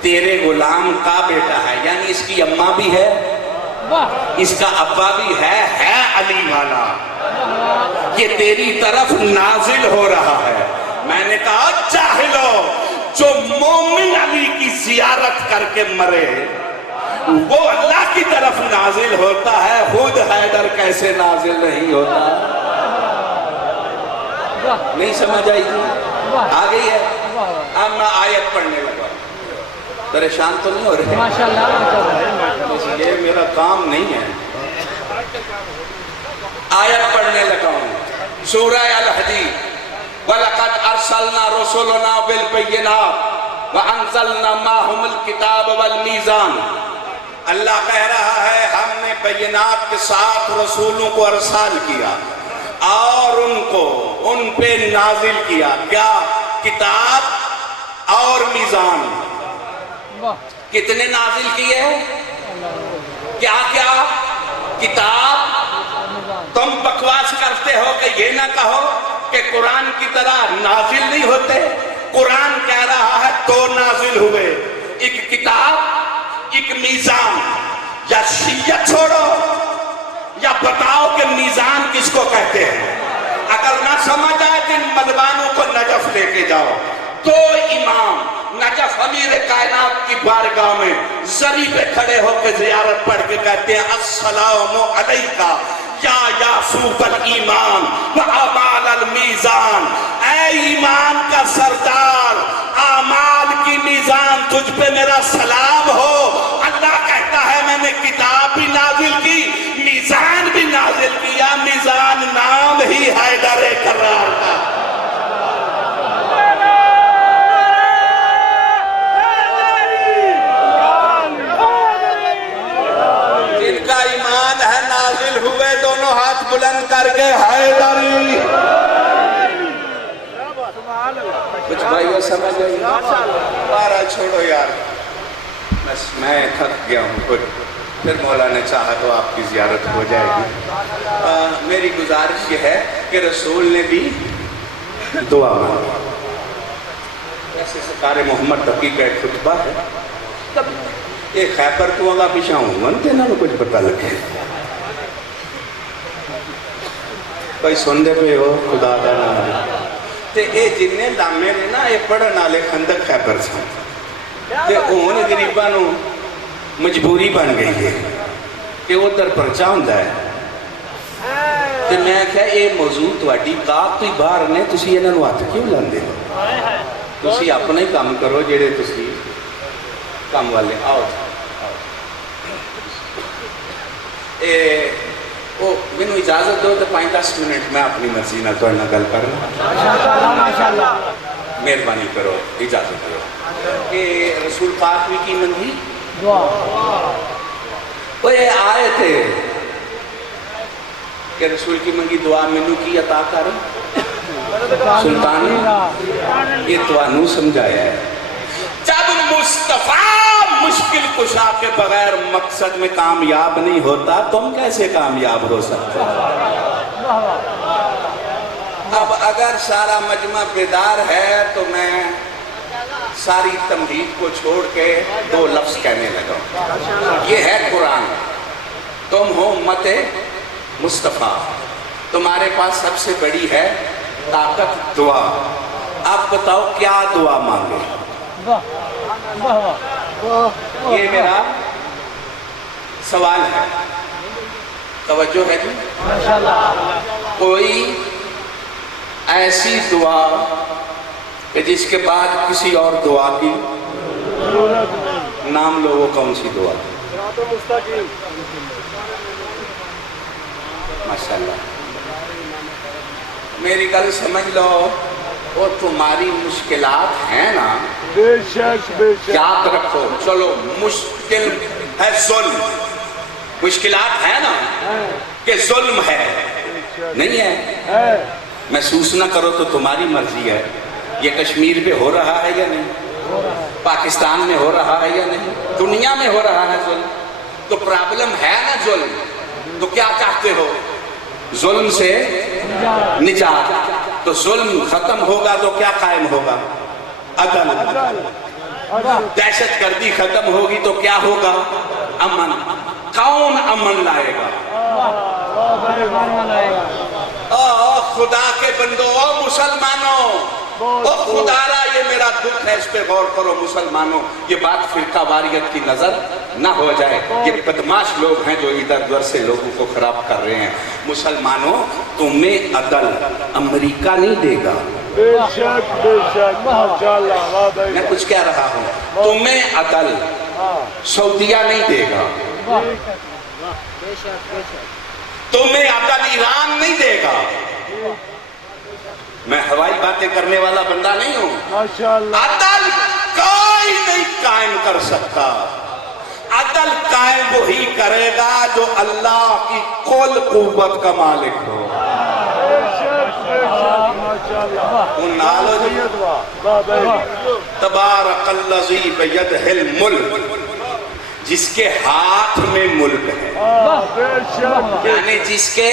تیرے غلام کا بیٹا ہے، یعنی اس کی اماں بھی ہے، اس کا ابا بھی ہے علی والا، یہ تیری طرف نازل ہو رہا ہے۔ میں نے کہا جاہلو، جو مومن علی کی زیارت کر کے مرے وہ اللہ کی طرف نازل ہوتا ہے، خود حیدر کیسے نازل نہیں ہوتا؟ نہیں سمجھ آئی تھی؟ آ گئی ہے؟ اب میں آیت پڑھنے لگا، پریشان تو نہیں ہو رہے؟ اس لیے میرا کام نہیں ہے۔ آیت پڑھنے لگا ہوں، سورہ الحدید، وَلَقَدْ أَرْسَلْنَا رُسُلَنَا بِالْبَيِّنَاتِ وَأَنزَلْنَا مَعَهُمُ الْكِتَابَ وَالْمِيزَانَ۔ اللہ کہہ رہا ہے ہم نے بینات کے ساتھ رسولوں کو ارسال کیا اور ان پہ نازل کیا کیا؟ کتاب اور میزان۔ کتنے نازل کیے؟ کیا کیا؟ کتاب۔ تم بکواس کرتے ہو کہ یہ نہ کہو کہ قرآن کی طرح نازل نہیں ہوتے۔ قرآن کہہ رہا ہے 2 نازل ہوئے، ایک کتاب ایک میزان۔ یا شیعت چھوڑو یا بتاؤ کہ میزان کس کو کہتے ہیں۔ اگر نہ سمجھ آئے تو ان ملوانوں کو نجف لے کے جاؤ۔ 2 امام نجف امیر کائنات کی بارگاہ میں زری پہ کھڑے ہو کے زیارت پڑھ کے کہتے ہیں السلام علیکہ یا یاسوف الایمان وعمال المیزان۔ اے ایمان کا سردار، اعمال کی میزان تجھ پہ میرا سلام ہو۔ اللہ کہتا ہے میں نے کتاب بھی نازل کی، میزان بھی نازل کیا۔ میزان نام ہی ہے بلند کر کے حیدری. کچھ بھائیوں سمجھ گئی؟ بارہ چھوڑو یار، بس میں تھک گیا ہوں. پھر مولا نے چاہا تو آپ کی زیارت ہو جائے گی. میری گزارش یہ ہے کہ رسول نے بھی دعا مانگی. ایسے سرکار محمد تقی کا ایک خطبہ ہے. تب ایک خیبر تو آگا پیچھا ہوں منتے نا کچھ پتہ لگے. کوئی سن دے پہ ہو خدا دا نام. تے اے جننے لامے نے نا اے پڑھن والے خندق خیبر سن. تے ہن غریباں نو مجبوری بن گئی ہے کہ ادھر پرچا ہوندا ہے. تے میں کہا اے موضوع تواڈی کاپ تو باہر نے، تسی انہاں نوں ہاتھ کیوں لاندے ہو؟ تسی اپنا ہی کام کرو جڑے تسی کام والے. آؤ مینو اجازت دو تو 5-10 منٹ میں اپنی مرضی نال تہاڈے نال گل کرنا. مہربانی کرو، اجازت دو. کہ رسول پاک بھی کی منگی وہ آئے تھے کہ رسول کی منگی دعا مینو کی عطا کر. سلطان یہ توانو سمجھایا ہے. جب مصطفیٰ مشکل کشا کے بغیر مقصد میں کامیاب نہیں ہوتا، تم کیسے کامیاب ہو سکتے؟ اب اگر سارا مجمع بیدار ہے تو میں ساری تمہید کو چھوڑ کے 2 لفظ کہنے لگا. یہ ہے قرآن. تم ہو امت مصطفیٰ، تمہارے پاس سب سے بڑی ہے طاقت دعا. آپ بتاؤ کیا دعا مانگے؟ یہ میرا سوال ہے. توجہ ہے جی؟ کوئی ایسی دعا کہ جس کے بعد کسی اور دعا کی نام لو، وہ کون سی دعا؟ ماشاءاللہ. میری گل سمجھ لو، وہ تمہاری مشکلات ہیں نا، بے شک بے شک یاد رکھو. چلو مشکل ہے ظلم، مشکلات ہے نا کہ ظلم ہے، نہیں ہے؟ محسوس نہ کرو تو تمہاری مرضی ہے. یہ کشمیر پہ ہو رہا ہے یا نہیں؟ پاکستان میں ہو رہا ہے یا نہیں؟ دنیا میں ہو رہا ہے ظلم. تو پرابلم ہے نا ظلم. تو کیا چاہتے ہو؟ ظلم سے نجات. تو ظلم ختم ہوگا تو کیا قائم ہوگا؟ عدل. دہشت گردی ختم ہوگی تو کیا ہوگا؟ امن. کون امن لائے گا؟ خدا کے بندو، مسلمانوں، خدا را یہ میرا دکھ ہے، اس پہ غور کرو مسلمانوں. یہ بات فرقہ واریت کی نظر نہ ہو جائے. یہ بدماش لوگ ہیں جو ادھر ادھر سے لوگوں کو خراب کر رہے ہیں. مسلمانوں، تمہیں عدل امریکہ نہیں دے گا. بے شک بے شک ماشاءاللہ. میں کچھ کہہ رہا ہوں. تمہیں عدل سعودیہ نہیں دے گا. تمہیں عدل ایران نہیں دے گا. میں ہوائی باتیں کرنے والا بندہ نہیں ہوں. ماشاءاللہ. عدل کوئی نہیں قائم کر سکتا. عدل قائم وہی کرے گا جو اللہ کی کل قوت کا مالک ہو. بے شک بے شک ماشاءاللہ. ان نالو تبارک الذی بیدہ الملک، جس کے ہاتھ میں ملک ہے. بے شک یعنی جس کے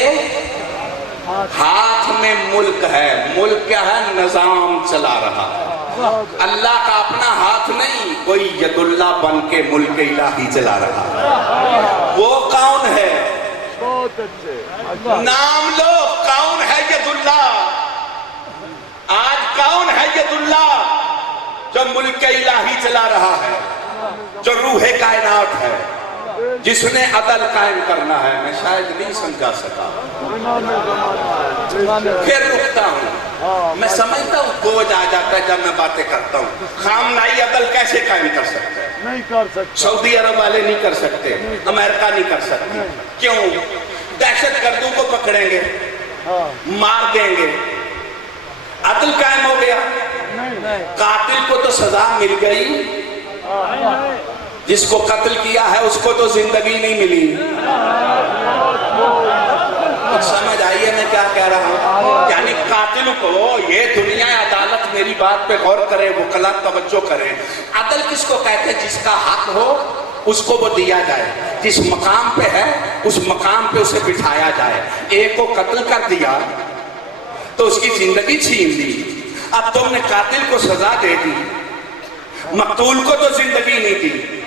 ہاتھ میں ملک ہے. ملک کیا ہے؟ نظام چلا رہا ہے. اللہ کا اپنا ہاتھ نہیں، کوئی ید اللہ بن کے ملک الہی چلا رہا ہے. وہ کون ہے؟ بہت اچھے. نام لو. کون ہے ید اللہ؟ آج کون ہے ید اللہ جو ملک الہی چلا رہا ہے، جو روح کائنات ہے، جس نے عدل قائم کرنا ہے؟ میں شاید نہیں سمجھا سکا. پھر رکتا ہوں. میں سمجھتا ہوں بوجھ آ جاتا ہے جب میں باتیں کرتا ہوں. خامنائی عدل کیسے قائم کر سکتا ہے؟ نہیں کر سکتے. سعودی عرب والے نہیں کر سکتے، امریکہ نہیں کر سکتے. کیوں؟ دہشت گردوں کو پکڑیں گے، مار دیں گے. عدل قائم ہو گیا. قاتل کو تو سزا مل گئی، جس کو قتل کیا ہے اس کو تو زندگی نہیں ملی. سمجھ رہا ہوں؟ یعنی قاتل کو، یہ دنیا عدالت میری بات پہ غور کرے، وکلا توجہ کرے، عدل کس کو کہتے ہیں؟ جس کا حق ہو اس کو وہ دیا جائے، جس مقام پہ ہے اس مقام پہ اسے بٹھایا جائے۔ ایک کو قتل کر دیا تو اس کی زندگی چھین لی، اب تم نے قاتل کو سزا دے دی، مقتول کو تو زندگی نہیں دی۔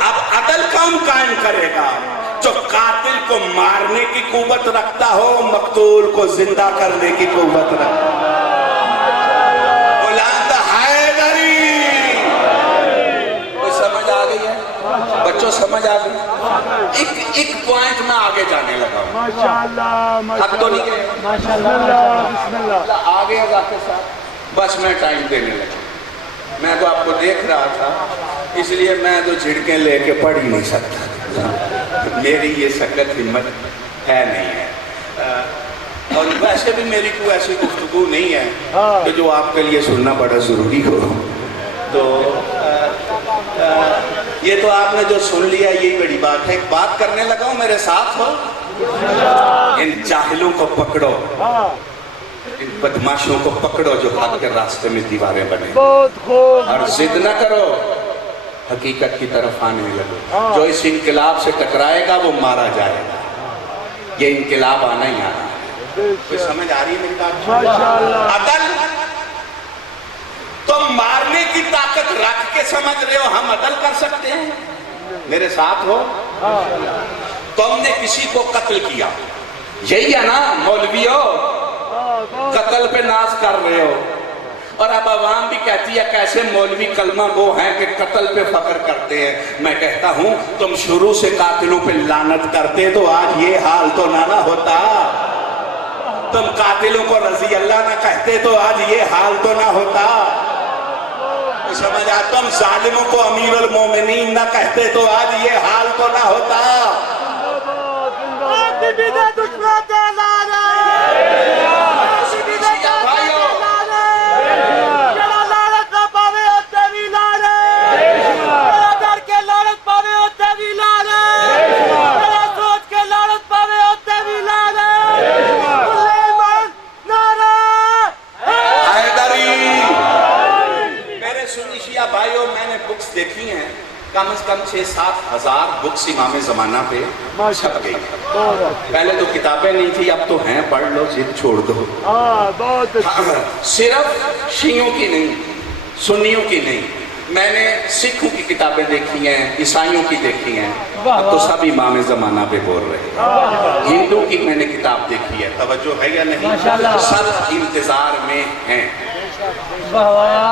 اب عدل کون قائم کرے گا؟ جو قاتل کو مارنے کی قوت رکھتا ہو، مقتول کو زندہ کرنے کی قوت رکھتا ہو۔ اولاد حیدری، کوئی سمجھ آ گئی ہے؟ بچوں سمجھ آ گئی؟ ایک پوائنٹ میں آگے جانے لگا ہوں۔ ماشاءاللہ، حق تو نہیں گئے؟ بسم اللہ۔ آگے ذاکر صاحب، بس میں ٹائم دینے لگا، میں تو آپ کو دیکھ رہا تھا، اس لیے میں تو جھڑکیں لے کے پڑھ ہی نہیں سکتا، میری یہ سکت ہمت ہے نہیں ہے، اور ویسے بھی میری کوئی ایسی گفتگو نہیں ہے کہ جو آپ کے لیے سننا بڑا ضروری ہو۔ تو یہ تو آپ نے جو سن لیا یہی بڑی بات ہے۔ ایک بات کرنے لگا ہوں، میرے ساتھ ہو؟ ان جاہلوں کو پکڑو، ان بدماشوں کو پکڑو جو حق کے راستے میں دیواریں بنے، بہت خوب، اور ضد نہ کرو، حقیقت کی طرف آنے لگو۔ جو اس انقلاب سے ٹکرائے گا وہ مارا جائے گا، یہ انقلاب آنا ہی آنا ہے۔ کوئی سمجھ آ رہی ہے میری بات؟ ماشاءاللہ۔ عدل تم مارنے کی طاقت رکھ کے سمجھ رہے ہو ہم عدل کر سکتے ہیں؟ میرے ساتھ ہو؟ تم نے کسی کو قتل کیا، یہی ہے نا مولویو؟ قتل پہ ناز کر رہے ہو، اور اب عوام بھی کہتی ہے کیسے مولوی کلمہ گو ہیں کہ قتل پہ فخر کرتے ہیں۔ میں کہتا ہوں تم شروع سے قاتلوں پہ لعنت کرتے تو آج یہ حال تو نہ ہوتا، تم قاتلوں کو رضی اللہ نہ کہتے تو آج یہ حال تو نہ ہوتا، سمجھا؟ تم ظالموں کو امیر المومنین نہ کہتے تو آج یہ حال تو نہ ہوتا۔ بھائیو، میں نے بکس دیکھی ہیں، کم از کم 6-7 ہزار بکس امام زمانہ پہ چھپ گئی۔ پہلے تو کتابیں نہیں تھی، اب تو ہیں، پڑھ لو، ضد چھوڑ دو۔ صرف شیعوں کی نہیں، سنیوں کی نہیں، میں نے سکھوں کی کتابیں دیکھی ہیں، عیسائیوں کی دیکھی ہیں، اب تو سب امام زمانہ پہ بول رہے ہیں۔ ہندو کی میں نے کتاب دیکھی ہے، توجہ ہے یا نہیں؟ سب انتظار میں ہیں،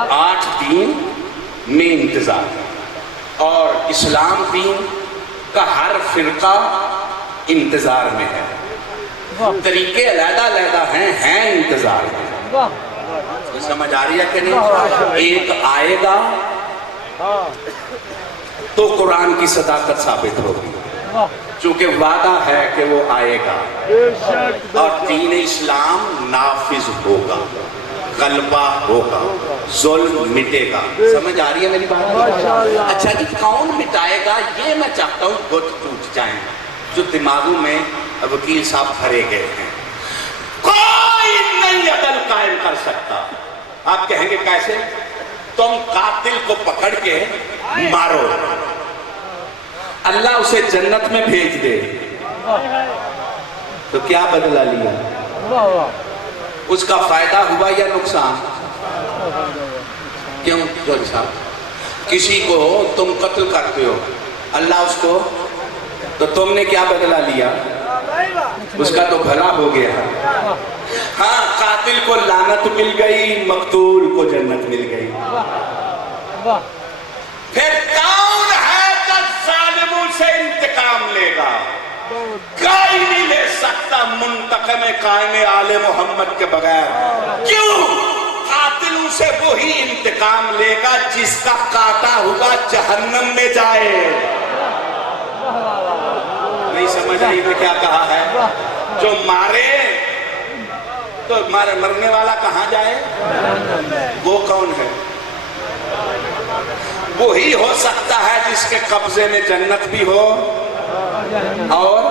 8 دین میں انتظار ہے، اور اسلام دین کا ہر فرقہ انتظار میں ہے، طریقے علیحدہ علیحدہ ہیں انتظار میں۔ سمجھ آ رہی ہے کہ نہیں؟ ایک آئے گا تو قرآن کی صداقت ثابت ہوگی، چونکہ وعدہ ہے کہ وہ آئے گا، اور دین اسلام نافذ ہوگا، غلبہ ہوگا، ظلم مٹے گا۔ سمجھ آ رہی ہے میری بات؟ اچھا جی، کون مٹائے گا؟ یہ میں چاہتا ہوں بت ٹوٹ جائیں جو دماغوں میں وکیل صاحب بھرے گئے ہیں۔ کوئی نہیں عدل قائم کر سکتا۔ آپ کہیں گے کیسے؟ تم قاتل کو پکڑ کے مارو، اللہ اسے جنت میں بھیج دے تو کیا بدلہ لیا؟ اس کا فائدہ ہوا یا نقصان؟ کیوں جوہری صاحب؟ کسی کو تم قتل کرتے ہو، اللہ اس کو، تو تم نے کیا بدلہ لیا؟ اس کا تو بھلا ہو گیا۔ ہاں، قاتل کو لعنت مل گئی، مقتول کو جنت مل گئی۔ پھر کون ہے جو ظالموں سے انتقام لے گا؟ کوئی نہیں لے سکتا منتقم قائم آل محمد کے بغیر۔ کیوں؟ قاتلوں سے وہی انتقام لے گا جس کا کاٹا ہوا جہنم میں جائے۔ نہیں سمجھ آئی میں کیا کہا ہے؟ جو مارے تو مرنے والا کہاں جائے؟ وہ کون ہے؟ وہی ہو سکتا ہے جس کے قبضے میں جنت بھی ہو اور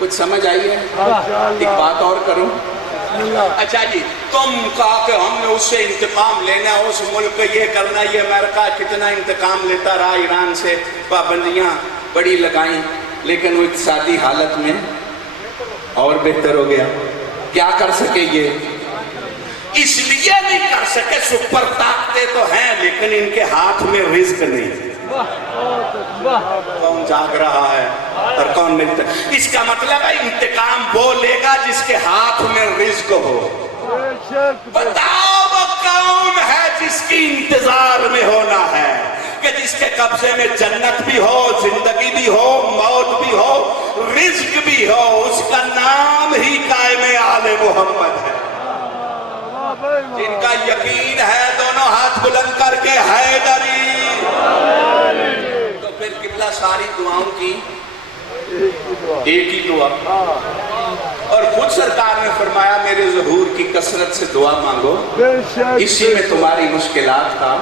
کچھ سمجھ آئی ہے؟ ماشاءاللہ۔ ایک بات اور کروں، بسم اللہ۔ اچھا جی تم کہا کہ ہم نے اس سے انتقام لینا، اس ملک کو یہ کرنا، یہ امریکہ کتنا انتقام لیتا رہا، ایران سے پابندیاں بڑی لگائیں، لیکن وہ اقتصادی حالت میں اور بہتر ہو گیا۔ کیا کر سکے یہ؟ اس لیے نہیں کر سکے، سپر طاقتیں تو ہیں لیکن ان کے ہاتھ میں رزق نہیں۔ کون جاگ رہا ہے اور کون نہیں؟ اس کا مطلب ہے انتقام وہ لے گا جس کے ہاتھ میں رزق ہو۔ بتاؤ وہ کون ہے جس کی انتظار میں ہونا ہے، کہ جس کے قبضے میں جنت بھی ہو، زندگی بھی ہو، موت بھی ہو، رزق بھی ہو، اس کا نام ہی قائم آل محمد ہے۔ جن کا یقین ہے دونوں ہاتھ بلند کر کے حیدری۔ تو پھر قبلہ ساری دعاؤں کی ایک ہی دعا، اور خود سرکار نے فرمایا میرے ظہور کی کثرت سے دعا مانگو، اسی میں تمہاری مشکلات کا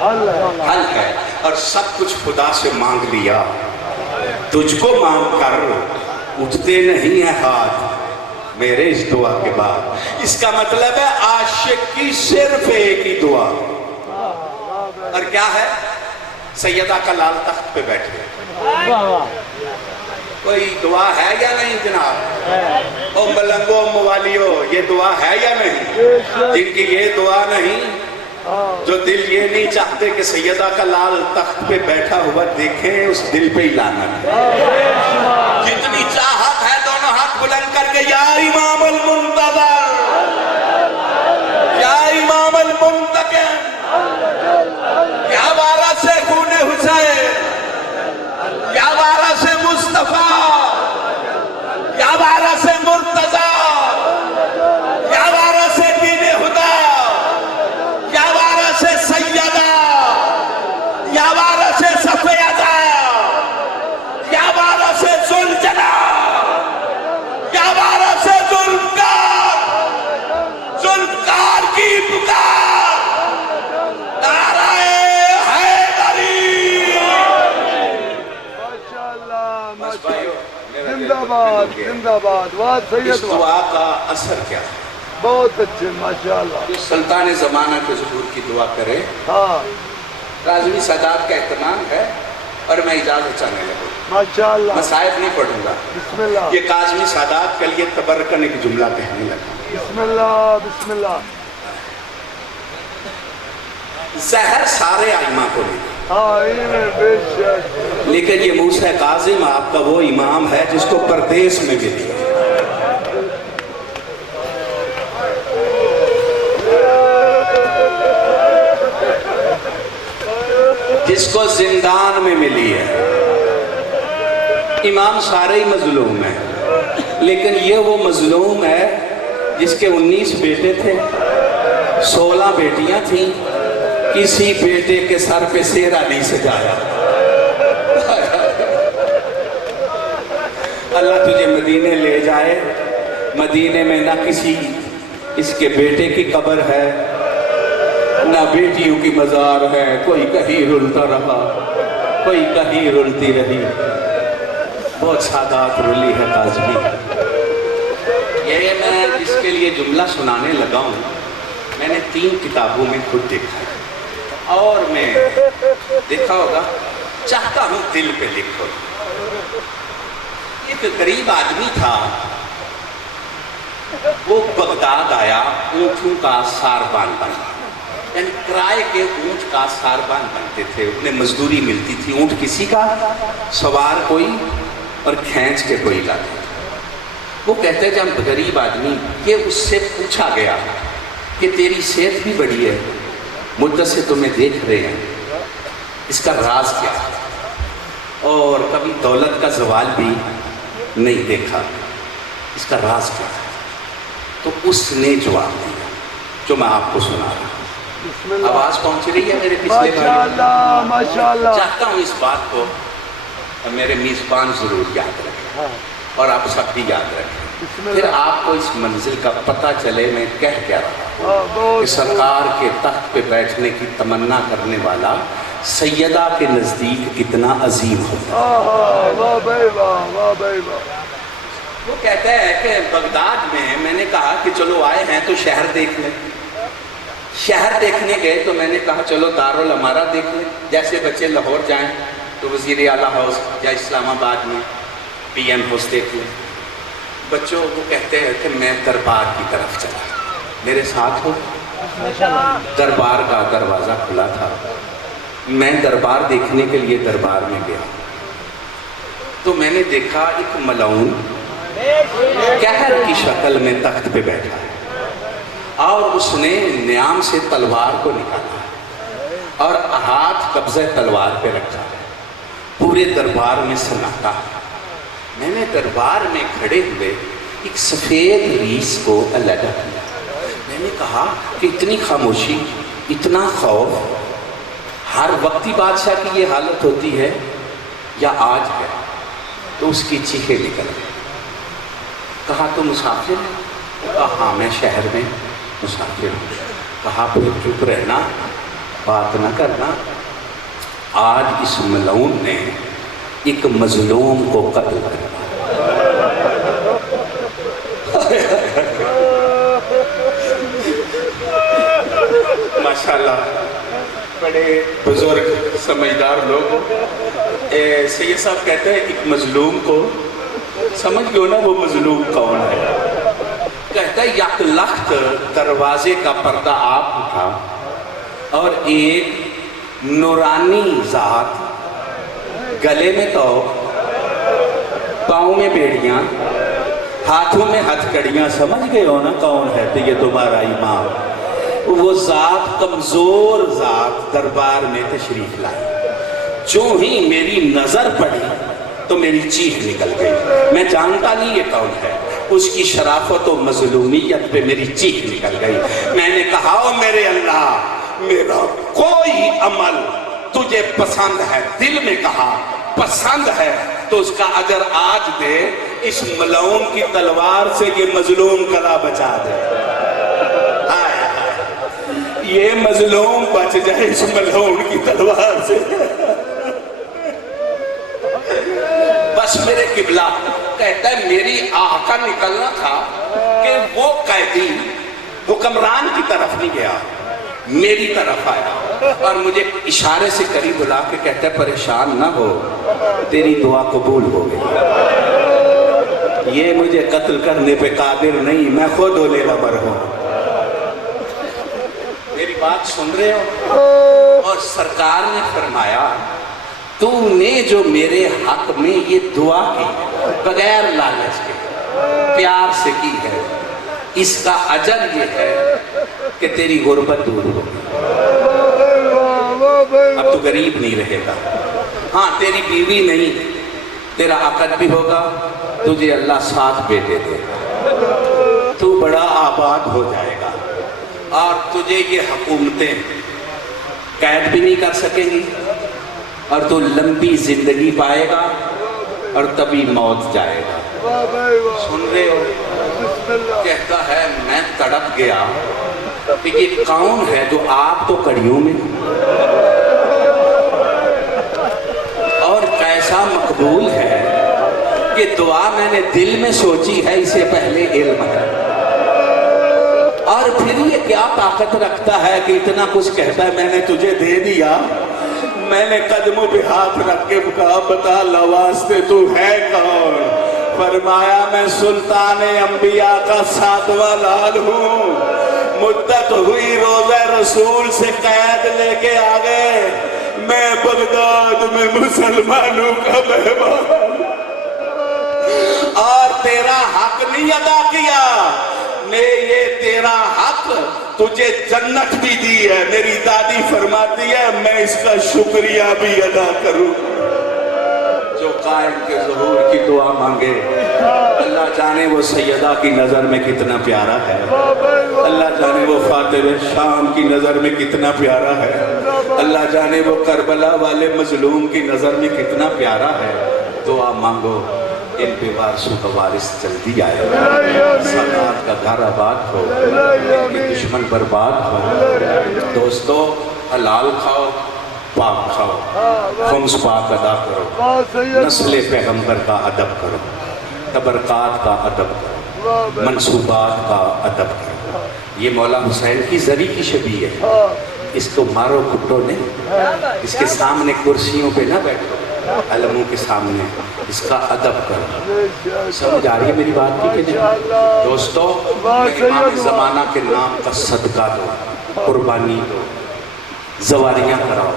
حل ہے، اور سب کچھ خدا سے مانگ لیا، تجھ کو مانگ کر اٹھتے نہیں ہیں ہاتھ میرے اس دعا کے بعد۔ اس کا مطلب ہے عاشق کی صرف ایک ہی دعا، اور کیا ہے؟ سیدہ کا لال تخت پہ بیٹھے، کوئی دعا ہے یا نہیں جناب؟ او ملنگو موالیو، یہ دعا ہے یا نہیں؟ جن کی یہ دعا نہیں، جو دل یہ نہیں چاہتے کہ سیدہ کا لال تخت پہ بیٹھا ہوا دیکھیں، اس دل پہ ہی لعنت ہے۔ جتنی چاہت ہے دونوں ہاتھ بلند کر کے یا امام المنتظر، یا امام المنتقم، یا وارث خون حسین، یا وارث مصطفیٰ، یا وارث مرتضی، یا وارث دین خدا، یا وارث سیدہ، یا وارث سفیدہ، یا وارث ذوالجلال، یا وارث ذوالفقار کی پکار، نعرہ حیدری۔ ماشاءاللہ زندہ باد زندہ باد، واہ سید اس دعا کا اثر کیا ہے؟ بہت اچھے ماشاءاللہ۔ جو سلطان زمانہ کے ظہور کی دعا کرے، ہاں کاظمی سادات کا اہتمام ہے، اور میں اجازت چاہنے لگوں، ماشاءاللہ۔ مصائب نہیں پڑھوں گا، بسم اللہ یہ کاظمی سادات کے لیے تبرکن ایک جملہ کہنے لگا۔ بسم اللہ بسم اللہ۔ زہر سارے ائمہ کو نہیں، ہاں بے شک۔ لیکن یہ موسیٰ کاظم آپ کا وہ امام ہے جس کو پردیس میں ملی، جس کو زندان میں ملی ہے۔ امام سارے ہی مظلوم ہیں، لیکن یہ وہ مظلوم ہے جس کے 19 بیٹے تھے، 16 بیٹیاں تھیں، کسی بیٹے کے سر پہ سیرا نہیں سجایا۔ اللہ تجھے مدینے لے جائے، مدینے میں نہ کسی اس کے بیٹے کی قبر ہے، نہ بیٹیوں کی مزار ہے، کوئی کہیں رلتا رہا، کوئی کہیں رلتی رہی، بہت سادات رلی ہے کاظمی۔ یہ میں جس کے لیے جملہ سنانے لگا ہوں، میں نے 3 کتابوں میں خود دیکھا ہے، اور میں دیکھا ہوگا، چاہتا ہوں دل پہ لکھو۔ ایک غریب آدمی تھا، وہ بغداد آیا، اونٹوں کا ساربان بنا، یعنی کرائے کے اونٹ کا ساربان بنتے تھے، انہیں مزدوری ملتی تھی، اونٹ کسی کا، سوار کوئی اور کھینچ کے کوئی لاتے تھے۔ وہ کہتے جب غریب آدمی، یہ اس سے پوچھا گیا کہ تیری صحت بھی بڑی ہے، مدت سے تمہیں دیکھ رہے ہیں، اس کا راز کیا ہے؟ اور کبھی دولت کا زوال بھی نہیں دیکھا، اس کا راز کیا ہے؟ تو اس نے جواب دیا جو میں آپ کو سنا رہا ہوں۔ آواز پہنچ رہی ہے میرے پچھلے ماشاءاللہ ماشاءاللہ۔ چاہتا ہوں اس بات کو میرے میزبان ضرور یاد رکھیں، اور آپ سب بھی یاد رکھیں، پھر آپ کو اس منزل کا پتہ چلے میں کہہ کیا رہا ہوں، کہ سرکار کے تخت پہ بیٹھنے کی تمنا کرنے والا سیدہ کے نزدیک کتنا عظیم ہوتا ہے۔ واہ بھائی واہ، واہ بھائی واہ۔ وہ کہتا ہے کہ بغداد میں نے کہا کہ چلو آئے ہیں تو شہر دیکھ لیں. شہر دیکھنے گئے تو میں نے کہا چلو دارالامارہ دیکھ لیں. جیسے بچے لاہور جائیں تو وزیر اعلیٰ ہاؤس یا اسلام آباد میں پی ایم ہاؤس دیکھ لیں. بچوں وہ کہتے ہیں کہ میں دربار کی طرف چلا. میرے ساتھ ہو. دربار کا دروازہ کھلا تھا. میں دربار دیکھنے کے لیے دربار میں گیا تو میں نے دیکھا ایک ملعون قہر کی شکل میں تخت پہ بیٹھا ہے اور اس نے نیام سے تلوار کو نکالا اور ہاتھ قبضہ تلوار پہ رکھا ہے. پورے دربار میں سناٹا ہے. میں نے دربار میں کھڑے ہوئے ایک سفید ریس کو علیحدہ کیا. میں نے کہا کہ اتنی خاموشی, اتنا خوف ہر وقتی بادشاہ کی یہ حالت ہوتی ہے یا آج ہے؟ تو اس کی چیخیں نکل گئی. کہا تو مسافر ہے؟ کہا ہاں میں شہر میں مسافر ہوں. کہا پھر چپ رہنا, بات نہ کرنا. آج اس ملعون نے ایک مظلوم کو قتل کیا. ماشاءاللہ بڑے بزرگ سمجھدار لوگ ہو. سید صاحب کہتے ہیں ایک مظلوم کو سمجھ گئے نا وہ مظلوم کون ہے. کہتا ہے یک لخت دروازے کا پردہ آپ اٹھا اور ایک نورانی ذات, گلے میں تو پاؤں میں بیڑیاں, ہاتھوں میں ہتھ کڑیاں. سمجھ گئے ہو نا کون ہے؟ تو یہ تمہارا امام. وہ ذات, کمزور ذات دربار میں تشریف لائی. جو ہی میری نظر پڑی تو میری چیخ نکل گئی. میں جانتا نہیں یہ کون ہے. اس کی شرافت و مظلومیت پہ میری چیخ نکل گئی. میں نے کہا او میرے اللہ, میرا کوئی عمل تجھے پسند ہے, دل میں کہا پسند ہے تو اس کا اجر آج دے. اس ملعون کی تلوار سے یہ مظلوم گلا بچا دے. یہ مظلوم بچ جائے اس ملعون کی تلوار سے. بس میرے قبلہ کہتا ہے میری آہ کا نکلنا تھا کہ وہ قیدی حکمران کی طرف نہیں گیا, میری طرف آیا اور مجھے اشارے سے قریب بلا کے کہتا ہے پریشان نہ ہو, تیری دعا قبول ہو گئی. یہ مجھے قتل کرنے پہ قادر نہیں, میں خود اولے الامر ہوں. میری بات سن رہے ہو؟ اور سرکار نے فرمایا تو نے جو میرے حق میں یہ دعا کی بغیر لالچ کے پیار سے کی ہے, اس کا اجر یہ ہے کہ تیری غربت دور ہو گئی. اب تو غریب نہیں رہے گا. ہاں تیری بیوی نہیں, تیرا عقد بھی ہوگا, تجھے اللہ 7 بیٹے دے گا, تو بڑا آباد ہو جائے گا اور تجھے یہ حکومتیں قید بھی نہیں کر سکیں گی اور تو لمبی زندگی پائے گا اور تبھی موت جائے گا. سن رہے ہو؟ کہتا ہے میں تڑپ گیا کہ یہ کون ہے جو آپ تو کڑیوں میں, اور کیسا مقبول ہے کہ دعا میں نے دل میں سوچی ہے اسے پہلے علم ہے, اور پھر یہ کیا طاقت رکھتا ہے کہ اتنا کچھ کہتا ہے میں نے تجھے دے دیا. میں نے قدموں پہ ہاتھ رکھ کے کہا بتا لواستے تو ہے کون؟ فرمایا میں سلطان انبیاء کا 7واں لال ہوں. مدت ہوئی روزہ رسول سے قید لے کے آ گئے, میں بغداد میں مسلمانوں کا مہمان, اور تیرا حق نہیں ادا کیا. نے یہ تیرا حق تجھے جنت بھی دی ہے. میری دادی فرماتی ہے میں اس کا شکریہ بھی ادا کروں. جو قائم کے ظہور کی دعا مانگے اللہ جانے وہ سیدہ کی نظر میں کتنا پیارا ہے, اللہ جانے وہ فاتح شام کی نظر میں کتنا پیارا ہے, اللہ جانے وہ کربلا والے مظلوم کی نظر میں کتنا پیارا ہے. دعا مانگو ان پہ وارثوں کا وارث جلدی آئے, سادات کا گھر آباد ہو, ان کے دشمن برباد ہو. دوستو حلال کھاؤ, پاک کھاؤ, خمس پاک ادا کرو, نسل پیغمبر کا ادب کرو. تبرکات کا ادب کرو، منصوبات کا ادب کرو۔ یہ مولا حسین کی زری کی شبیہ ہے، اس کو مارو کٹو نہیں، اس کے سامنے کرسیوں پہ نہ بیٹھو، علموں کے سامنے اس کا ادب کرو۔ سمجھ آ رہی ہے میری بات کی کہ نہیں؟ دوستو، امام زمانہ کے نام کا صدقہ دو، قربانی دو، زواریاں کراؤ،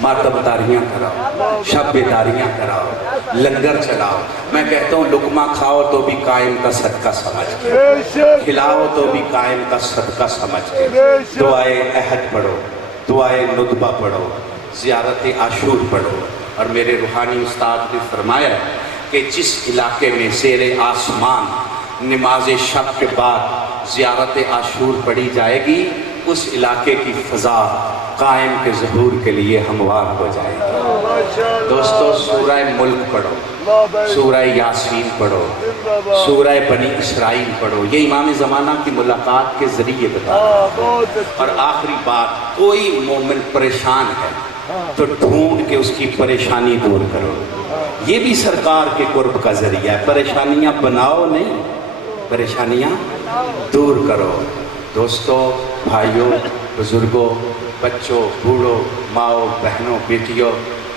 ماتمداریاں کراؤ، شب بیداریاں کراؤ، لنگر چلاؤ۔ میں کہتا ہوں لقمہ کھاؤ تو بھی قائم کا صدقہ سمجھ کے، کھلاؤ تو بھی قائم کا صدقہ سمجھ کے، دعائے عہد پڑھو، دعائے ندبہ پڑھو، زیارت عاشور پڑھو۔ اور میرے روحانی استاد نے فرمایا کہ جس علاقے میں زیر آسمان نماز شب کے بعد زیارت عاشور پڑھی جائے گی، اس علاقے کی فضا قائم کے ظہور کے لیے ہموار ہو جائے گی۔ دوستو، سورہ ملک پڑھو، سورہ یاسین پڑھو، سورہ بنی اسرائیل پڑھو۔ یہ امام زمانہ کی ملاقات کے ذریعے بتا رہا ہے۔ اور آخری بات، کوئی مومن پریشان ہے تو ڈھونڈ کے اس کی پریشانی دور کرو۔ یہ بھی سرکار کے قرب کا ذریعہ ہے۔ پریشانیاں بناؤ نہیں، پریشانیاں دور کرو۔ دوستو، بھائیوں، بزرگوں، بچوں، بوڑھوں، ماؤں، بہنوں، بیٹیوں،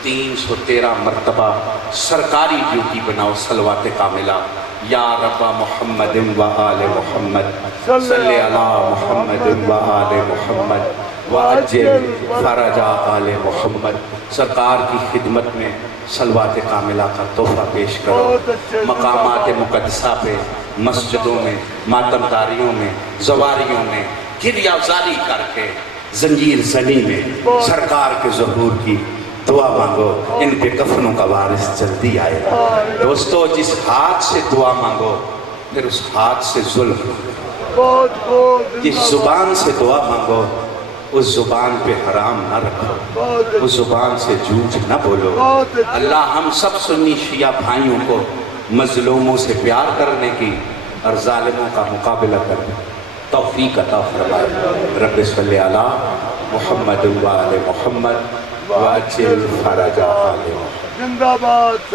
313 مرتبہ سرکاری ڈیوٹی بناؤ صلوات کاملہ۔ یا رب محمد و آل محمد صلی علی محمد و آل محمد وعجل فرج آل محمد۔ سرکار کی خدمت میں صلوات کاملہ کا تحفہ پیش کرو۔ مقامات مقدسہ پہ، مسجدوں میں، ماتمداریوں میں، زواریوں میں گریہ زاری کر کے، زنجیر زنی میں سرکار کے ظہور کی دعا مانگو۔ ان پہ کفنوں کا وارث جلدی آئے گا۔ دوستو، جس ہاتھ سے دعا مانگو پھر اس ہاتھ سے ظلم مانگو۔ جس زبان سے دعا مانگو اس زبان پہ حرام نہ رکھو، اس زبان سے جھوٹ نہ بولو۔ اللہ ہم سب سنی شیعہ بھائیوں کو مظلوموں سے پیار کرنے کی اور ظالموں کا مقابلہ کرنے توفیق عطا فرمائے۔ رب صلی علی محمد و آل محمد وعجل فرج آل محمد۔ زندہ باد۔